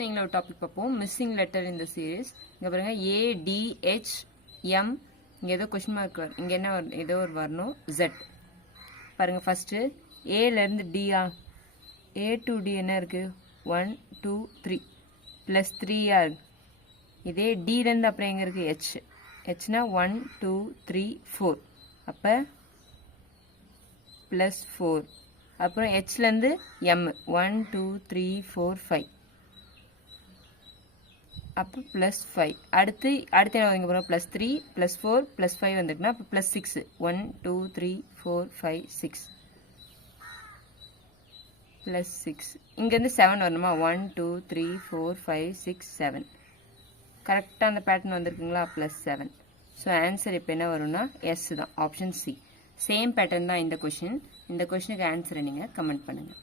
நீங்கள ஒரு டாபிக் பார்ப்போம். மிஸ்ஸிங் லெட்டர் இந்த சீரீஸ். இங்கே பாருங்க ADHM. இங்கே ஏதோ கொஸ்டின் மார்க் வரும். இங்கே என்ன ஏதோ ஒரு வரணும் Z. பாருங்க first ஏலேருந்து Diya. A to D என்ன இருக்கு? 1 2 3 ப்ளஸ் 3 இதே டிலேருந்து அப்புறம் எங்கே இருக்குது? H. Hனா 1 2 3 4. அப்போ ப்ளஸ் 4. அப்புறம் Hலேருந்து M 1 2 3 4 5. அப்போ ப்ளஸ் 5. அடுத்து என்ன வருங்க? அப்புறம் ப்ளஸ் 3 ப்ளஸ் 4 ப்ளஸ் 5 வந்துருக்குன்னா அப்போ ப்ளஸ் 6. 1 2 3 4 5 6 ப்ளஸ் 6. இங்கேருந்து 7 வரணுமா? 1 2 3 4 5 6 7. கரெக்டாக அந்த பேட்டர்ன் வந்துருக்குங்களா? ப்ளஸ் 7. ஸோ ஆன்சர் இப்போ என்ன வரும்னா எஸ் தான், ஆப்ஷன் சி. சேம் பேட்டர்ன் தான் இந்த கொஷின். இந்த கொஷினுக்கு ஆன்சரை நீங்கள் கமெண்ட் பண்ணுங்கள்.